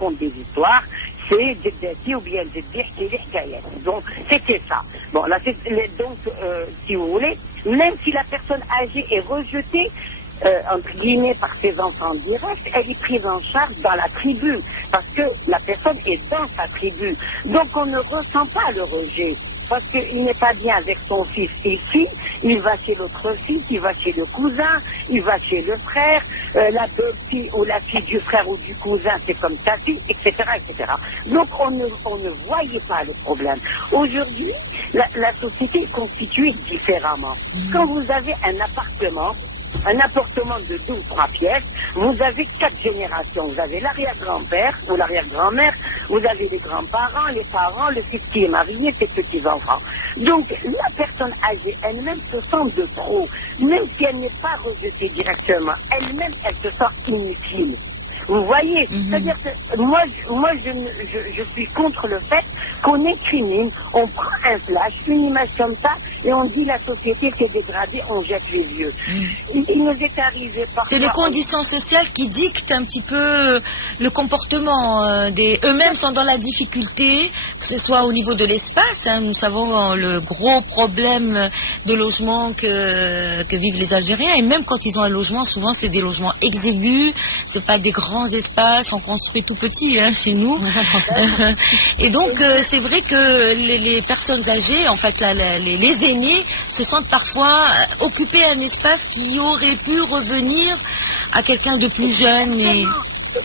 raconte des histoires, c'est Djidati ou bien Djiddi qui est l'hikayat. Donc c'était ça. Bon, là, donc, si vous voulez, même si la personne âgée est rejetée, entre guillemets, par ses enfants directs, elle est prise en charge dans la tribu, parce que la personne est dans sa tribu. Donc on ne ressent pas le rejet, parce qu'il n'est pas bien avec son fils ici, il va chez l'autre fils, il va chez le cousin, il va chez le frère, la belle-fille ou la fille du frère ou du cousin, c'est comme sa fille, etc., etc. Donc on ne voyait pas le problème. Aujourd'hui, la société est constituée différemment. Quand vous avez un appartement de 2 ou 3 pièces, vous avez 4 générations. Vous avez l'arrière-grand-père ou l'arrière-grand-mère, vous avez les grands-parents, les parents, le fils qui est marié, ses petits-enfants. Donc, la personne âgée elle-même se sent de trop. Même si elle n'est pas rejetée directement, elle-même, elle se sent inutile. Vous voyez, c'est-à-dire que moi je suis contre le fait qu'on incrimine, on prend un flash, une image comme ça, et on dit la société s'est dégradée, on jette les vieux. Il nous est arrivé parfois... C'est les conditions sociales qui dictent un petit peu le comportement des... Eux-mêmes sont dans la difficulté, que ce soit au niveau de l'espace, hein, nous savons le gros problème de logement que vivent les Algériens, et même quand ils ont un logement, souvent c'est des logements exigus, c'est pas des grands espaces, on construit tout petit hein, chez nous. Et donc c'est vrai que les personnes âgées, en fait les aînés, se sentent parfois occuper un espace qui aurait pu revenir à quelqu'un de plus jeune. Et...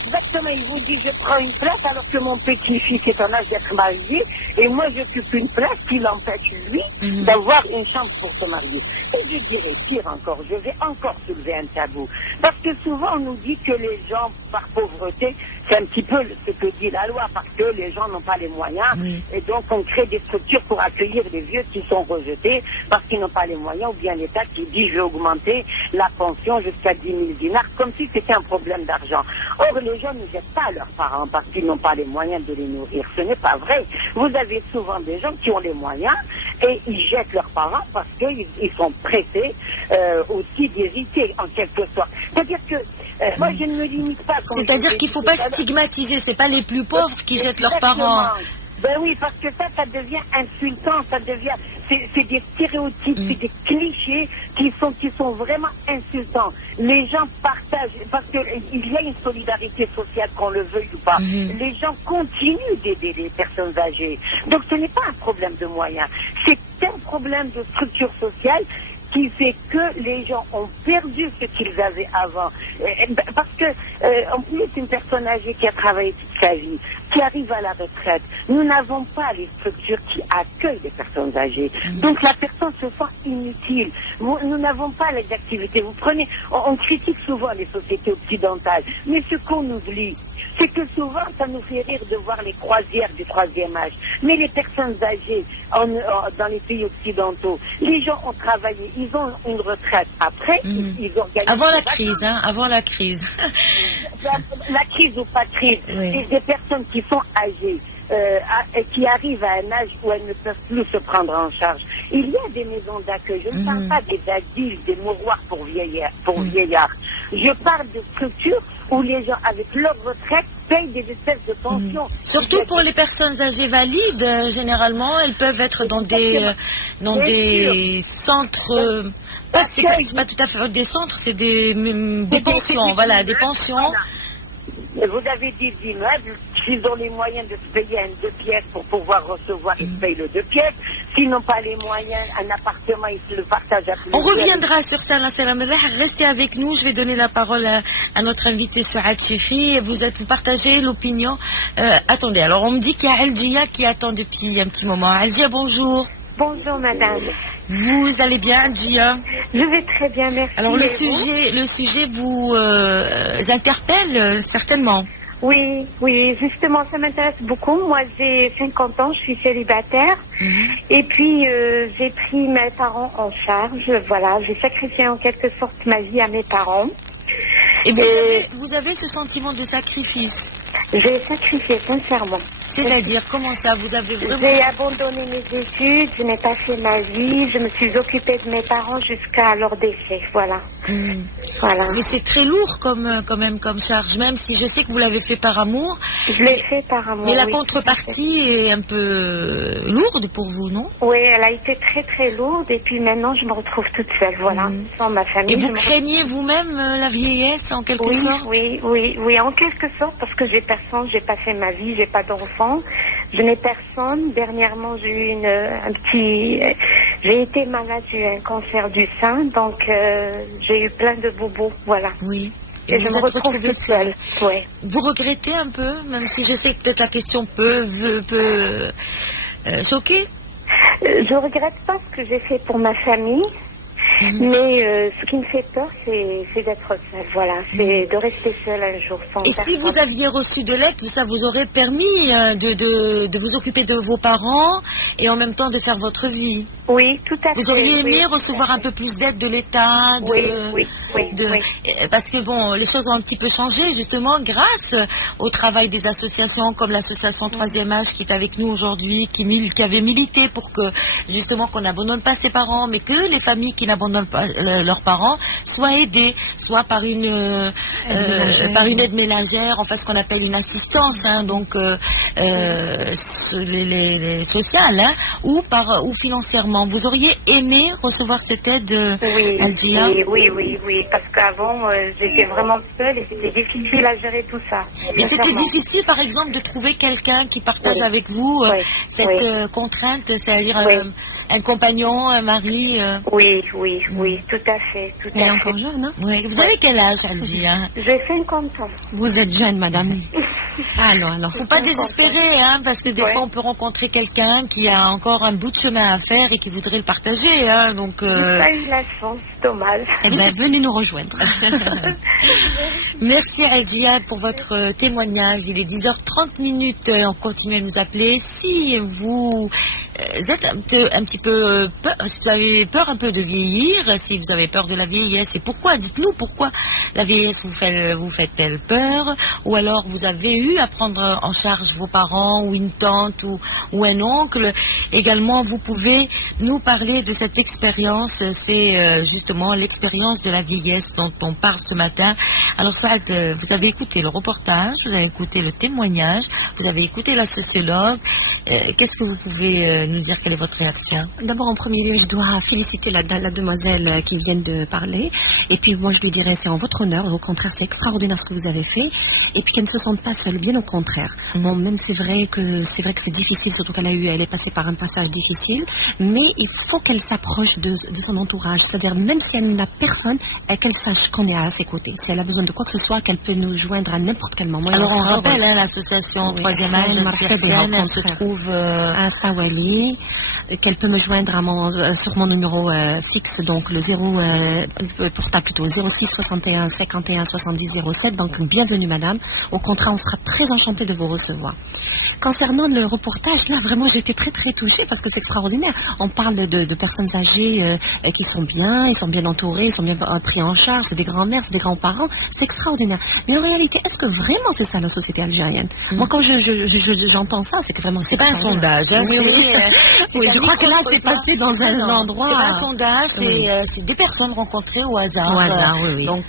Exactement, il vous dit je prends une place alors que mon petit-fils est en âge d'être marié et moi j'occupe une place qui l'empêche lui d'avoir une chance pour se marier. Et je dirais pire encore, je vais encore soulever un tabou. Parce que souvent on nous dit que les gens par pauvreté, c'est un petit peu ce que dit la loi, parce que les gens n'ont pas les moyens et donc on crée des structures pour accueillir les vieux qui sont rejetés parce qu'ils n'ont pas les moyens, ou bien l'État qui dit je vais augmenter la pension jusqu'à 10 000 dinars comme si c'était un problème d'argent. Or, les gens ne jettent pas leurs parents parce qu'ils n'ont pas les moyens de les nourrir. Ce n'est pas vrai. Vous avez souvent des gens qui ont les moyens et ils jettent leurs parents parce qu'ils sont pressés aussi d'hériter en quelque sorte. C'est-à-dire que moi je ne me limite pas. C'est-à-dire qu'il ne faut pas stigmatiser. C'est pas les plus pauvres qui jettent leurs parents. Ben oui, parce que ça devient insultant, ça devient, c'est des stéréotypes, c'est des clichés qui sont vraiment insultants. Les gens partagent, parce que il y a une solidarité sociale, qu'on le veuille ou pas. Les gens continuent d'aider les personnes âgées. Donc ce n'est pas un problème de moyens, c'est un problème de structure sociale qui fait que les gens ont perdu ce qu'ils avaient avant. Parce que, en plus, une personne âgée qui a travaillé toute sa vie, qui arrive à la retraite, nous n'avons pas les structures qui accueillent les personnes âgées. Donc la personne se sent inutile. Nous n'avons pas les activités. Vous prenez, on critique souvent les sociétés occidentales, mais ce qu'on oublie, c'est que souvent, ça nous fait rire de voir les croisières du 3e âge. Mais les personnes âgées dans les pays occidentaux, les gens ont travaillé, ils ont une retraite. Après, ils organisent... Avant la crise, hein, avant la crise. La crise ou pas crise, c'est des personnes qui sont âgées. Qui arrivent à un âge où elles ne peuvent plus se prendre en charge. Il y a des maisons d'accueil, je ne parle pas des asiles, des mouroirs pour vieillards. Je parle de structures où les gens, avec leur retraite, payent des espèces de pensions. Surtout pour les personnes âgées valides, généralement, elles peuvent être dans des centres... c'est pas tout à fait des centres, c'est des pensions, voilà, des pensions. Voilà. Vous avez des immeubles, s'ils ont les moyens de se payer un 2 pièces pour pouvoir recevoir, ils se payent le 2 pièces. S'ils n'ont pas les moyens, un appartement, ils se le partagent à plusieurs. On reviendra sur ça, restez avec nous. Je vais donner la parole à notre invité Souad Chifri. Vous partagez l'opinion. Attendez, alors on me dit qu'il y a Algia qui attend depuis un petit moment. Algia, bonjour. Bonjour madame. Vous allez bien, Algia? Je vais très bien, merci. Alors le sujet vous interpelle certainement. Oui, justement ça m'intéresse beaucoup. Moi j'ai 50 ans, je suis célibataire et puis j'ai pris mes parents en charge. Voilà, j'ai sacrifié en quelque sorte ma vie à mes parents. Et vous avez ce sentiment de sacrifice? J'ai sacrifié sincèrement. C'est-à-dire, comment ça, vous avez vraiment... J'ai abandonné mes études, je n'ai pas fait ma vie, je me suis occupée de mes parents jusqu'à leur décès, voilà. Voilà. Mais c'est très lourd quand même comme charge, même si je sais que vous l'avez fait par amour. Je l'ai fait par amour. Mais la oui, contrepartie est un peu lourde pour vous, non? Oui, elle a été très très lourde et puis maintenant je me retrouve toute seule, voilà, sans ma famille. Et vous craignez vous-même la vieillesse en quelque sorte? Oui, en quelque sorte, parce que j'ai personne, j'ai pas fait ma vie, j'ai pas d'enfant, je n'ai personne. Dernièrement, j'ai eu j'ai été malade, j'ai eu un cancer du sein, donc j'ai eu plein de bobos, voilà. Oui. Et je me retrouve toute seule. Ouais. Vous regrettez un peu, même si je sais que peut-être la question peut choquer? Je regrette pas ce que j'ai fait pour ma famille. Mais ce qui me fait peur, c'est d'être seule, voilà. C'est de rester seule un jour sans personne. Et si vous aviez reçu de l'aide, tout ça vous aurait permis de vous occuper de vos parents et en même temps de faire votre vie? Oui, tout à fait. Vous auriez aimé recevoir un peu plus d'aide de l'État? Oui. Parce que bon, les choses ont un petit peu changé justement grâce au travail des associations comme l'association 3e âge qui est avec nous aujourd'hui, qui avait milité pour que justement qu'on n'abandonne pas ses parents, mais que les familles qui n'abandonnent pas leurs parents soient aidées, soit par une aide ménagère, enfin ce qu'on appelle une assistance, hein, donc les sociales, hein, ou financièrement. Vous auriez aimé recevoir cette aide, Aldia? Oui, parce qu'avant j'étais vraiment seule et c'était difficile à gérer tout ça. Mais c'était difficile, par exemple, de trouver quelqu'un qui partage avec vous cette contrainte, c'est-à-dire un compagnon, un mari. Oui, tout à fait. Elle est encore jeune, hein? Oui. Vous avez quel âge, Aldia? J'ai 50 ans. Vous êtes jeune, madame. Alors. Faut pas désespérer, hein, parce que des fois on peut rencontrer quelqu'un qui a encore un bout de chemin à faire et qui voudrait le partager, hein, donc. J'ai pas eu la chance, dommage. Eh bien, venez nous rejoindre. Merci Aldia pour votre témoignage. Il est 10h30 minutes. On continue à nous appeler. Si vous êtes un petit peu peur, si vous avez peur un peu de vieillir, si vous avez peur de la vieillesse, et pourquoi? Dites-nous pourquoi la vieillesse vous fait-elle peur? Ou alors vous avez eu à prendre en charge vos parents ou une tante ou un oncle. Également, vous pouvez nous parler de cette expérience. C'est justement l'expérience de la vieillesse dont on parle ce matin. Alors Saad, vous avez écouté le reportage, vous avez écouté le témoignage, vous avez écouté la sociologue. Qu'est-ce que vous pouvez nous dire? Quelle est votre réaction? D'abord, en premier lieu, je dois féliciter la demoiselle qui vient de parler. Et puis, moi, je lui dirais, c'est en votre honneur. Au contraire, c'est extraordinaire ce que vous avez fait. Et puis, qu'elle ne se sente pas seule, bien au contraire. Bon, même c'est vrai que c'est difficile, surtout qu'elle est passée par un passage difficile. Mais il faut qu'elle s'approche de son entourage. C'est-à-dire, même si elle n'a personne, qu'elle sache qu'on est à ses côtés. Si elle a besoin de quoi que ce soit, qu'elle peut nous joindre à n'importe quel moment. Alors, on rappelle, l'association 3e âge, elle se trouve à Sawali, qu'elle peut me joindre sur mon numéro fixe, donc le portable plutôt 06 61 51 70 07. Donc bienvenue madame. Au contraire, on sera très enchanté de vous recevoir. Concernant le reportage, là vraiment j'étais très très touchée parce que c'est extraordinaire. On parle de personnes âgées qui sont bien entourées, ils sont bien pris en charge, c'est des grands-mères, c'est des grands-parents, c'est extraordinaire. Mais en réalité, est-ce que vraiment c'est ça la société algérienne? Moi quand j'entends ça, c'est que vraiment c'est pas un sondage. Hein, oui, je crois que là c'est passé dans un endroit. C'est pas un sondage, c'est des personnes rencontrées au hasard. Oui. Donc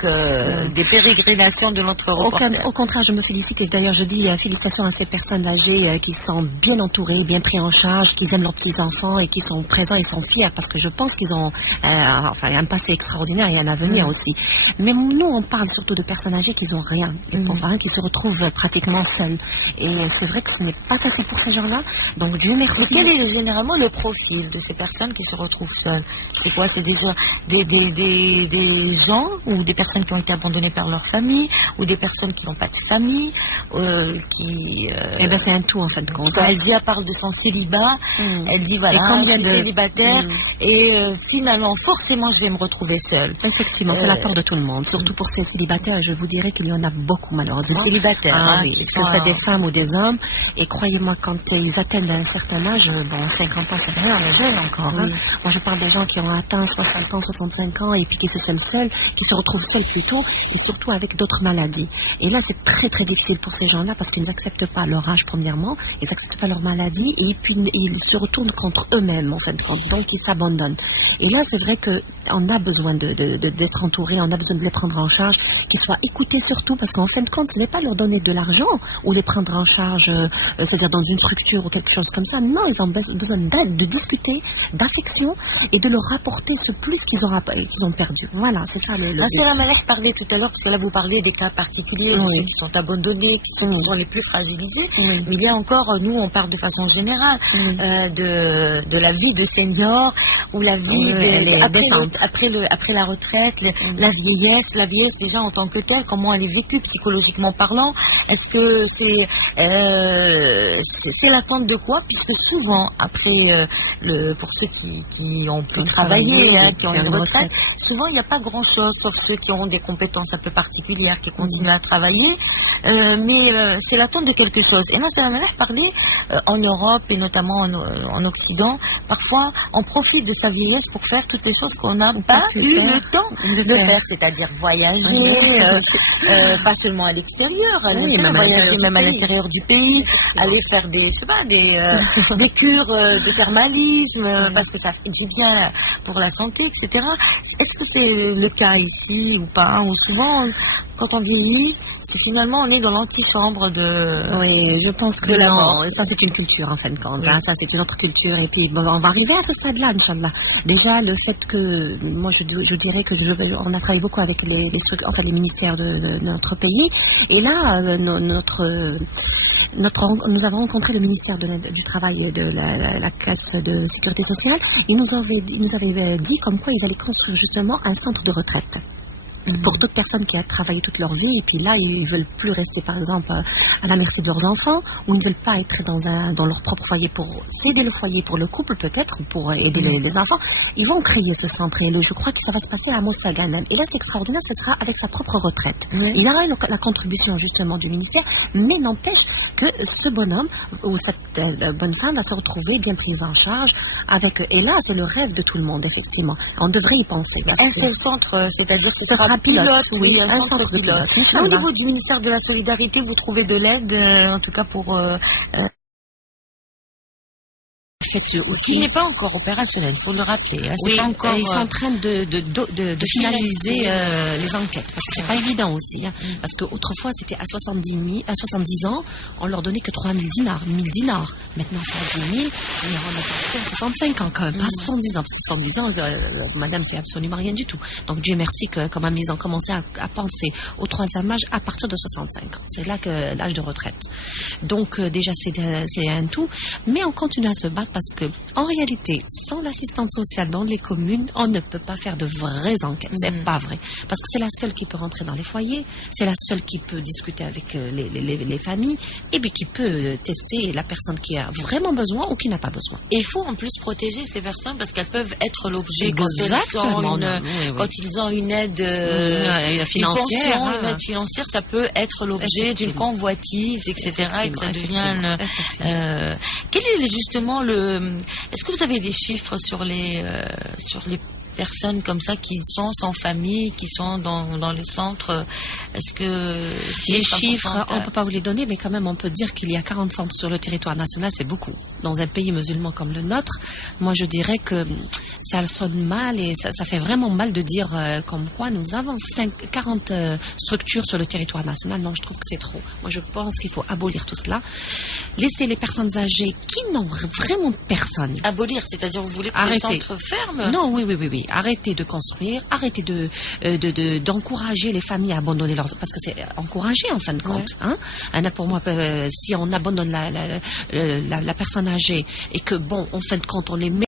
des pérégrinations de notre reporter. Au contraire, je me félicite et d'ailleurs je dis félicitations à ces personnes âgées qui sont bien entourées, bien pris en charge, qui aiment leurs petits-enfants et qui sont présents et sont fiers parce que je pense qu'ils ont un passé extraordinaire et un avenir aussi. Mais nous, on parle surtout de personnes âgées qui n'ont rien, qui se retrouvent pratiquement seules. Et c'est vrai que ce n'est pas facile pour ces gens-là. Donc Dieu merci. Mais quel est généralement le profil de ces personnes qui se retrouvent seules? C'est quoi? C'est déjà des gens ou des personnes qui ont été abandonnées par leur famille ou des personnes qui n'ont pas de famille Eh bien c'est un tout en fin de compte. Algia parle de son célibat. Elle dit voilà, je suis célibataire et finalement forcément je vais me retrouver seule. Effectivement, c'est la peur de tout le monde. Surtout pour ces célibataires, je vous dirais qu'il y en a beaucoup malheureusement. Célibataires, oui, que ce soit des femmes ou des hommes. Et croyez-moi, quand ils atteignent un certain âge, bon, 50 ans, c'est rien, on est jeune encore. Hein. Moi, je parle des gens qui ont atteint 60 ans, 65 ans et puis qui se sentent seuls, qui se retrouvent seuls plutôt, et surtout avec d'autres maladies. Et là, c'est très très difficile pour ces gens-là parce qu'ils n'acceptent pas leur âge premièrement, ils n'acceptent pas leur maladie et puis ils se retournent contre eux-mêmes en fin de compte, donc ils s'abandonnent. Et là, c'est vrai qu'on a besoin d'être entourés, on a besoin de les prendre en charge, qu'ils soient écoutés surtout parce qu'en fin de compte, ce n'est pas leur donner de l'argent ou les prendre en charge, c'est-à-dire dans une structure ou quelque chose comme ça. Non, ils ont besoin d'aide, de discuter, d'affection et de leur rapporter ce plus qu'ils ont perdu. Voilà, c'est ça le Salam Alek parlait tout à l'heure, parce que là vous parlez des cas particuliers, de ceux qui sont abandonnés, qui sont les plus fragilisés. Mais il y a encore, nous on parle de façon générale de la vie de senior ou la vie après la retraite, la vieillesse déjà en tant que telle, comment elle est vécue psychologiquement parlant. Est-ce que c'est l'attente de quoi? Puisque souvent après pour ceux qui ont pu travailler, qui ont une retraite, souvent il n'y a pas grand chose sauf ceux qui ont des compétences un peu particulières, qui continuent à travailler, mais c'est l'attente de quelque chose. Et là, ça m'a parlé en Europe et notamment en Occident, parfois on profite de sa vieillesse pour faire toutes les choses qu'on n'a pas eu le temps de faire, c'est-à-dire voyager, pas seulement à l'extérieur, voyager même à l'intérieur du pays, aller faire des cures de thermalisme, parce que ça fait du bien pour la santé, etc. Est-ce que c'est le cas ici ou pas? Ou souvent, quand on vieillit, c'est finalement on est dans l'antichambre de... Oui, je pense que non, ça c'est une culture en fin de compte, ça c'est une autre culture, et puis bon, on va arriver à ce stade-là, Inch'Allah. Déjà, le fait que, moi je dirais que on a travaillé beaucoup avec les ministères de notre pays, et là, nous avons rencontré le ministère du Travail et de la Caisse de Sécurité Sociale. Ils nous avaient dit comme quoi ils allaient construire justement un centre de retraite. Pour toute personne qui a travaillé toute leur vie, et puis là, ils ne veulent plus rester, par exemple, à la merci de leurs enfants, ou ils ne veulent pas être dans leur propre foyer pour céder le foyer pour le couple, peut-être, ou pour aider les enfants. Ils vont créer ce centre, et je crois que ça va se passer à Mossaga même. Et là, c'est extraordinaire, ce sera avec sa propre retraite. Il aura la contribution, justement, du ministère, mais n'empêche que ce bonhomme, ou cette bonne femme, va se retrouver bien prise en charge avec eux. Et là, c'est le rêve de tout le monde, effectivement. On devrait y penser. Un seul centre, c'est-à-dire que ce sera pilote, oui, un centre de pilote. Au niveau du ministère de la Solidarité, vous trouvez de l'aide, en tout cas pour... Qui n'est pas encore opérationnel, il faut le rappeler. Hein, oui, pas encore, ils sont en train de finaliser les enquêtes, parce que c'est pas évident aussi. Hein, parce qu'autrefois, c'était à 70 ans, on leur donnait que 3000 dinars, 1000 dinars. Maintenant, c'est à 10 000, mais on a fait à 65 ans quand même, pas à 70 ans, parce que 70 ans, madame, c'est absolument rien du tout. Donc, Dieu merci que, comme ils ont commencé à penser au troisième âge à partir de 65 ans. C'est là que l'âge de retraite. Donc, déjà, c'est un tout. Mais on continue à se battre parce que, en réalité, sans l'assistante sociale dans les communes, on ne peut pas faire de vraies enquêtes. C'est pas vrai. Parce que c'est la seule qui peut rentrer dans les foyers, c'est la seule qui peut discuter avec les familles, et puis qui peut tester la personne qui a vraiment besoin ou qui n'a pas besoin. Et il faut en plus protéger ces personnes parce qu'elles peuvent être l'objet quand ils ont une aide financière, une aide financière, ça peut être l'objet d'une convoitise, etc. Et que ça devient quel est justement est-ce que vous avez des chiffres sur les personnes comme ça qui sont sans famille, qui sont dans les centres? Est-ce que les chiffres, on ne peut pas vous les donner, mais quand même on peut dire qu'il y a 40 centres sur le territoire national, c'est beaucoup. Dans un pays musulman comme le nôtre, moi je dirais que ça sonne mal et ça fait vraiment mal de dire comme quoi nous avons 40 structures sur le territoire national. Non, je trouve que c'est trop. Moi je pense qu'il faut abolir tout cela. Laisser les personnes âgées qui n'ont vraiment personne. Abolir, c'est-à-dire vous voulez que les centres ferment? Non, oui. Arrêtez de construire, arrêtez d'encourager les familles à abandonner leurs... Parce que c'est encourager en fin de compte. Hein? Pour moi, si on abandonne la personne âgée et que, bon, en fin de compte, on les met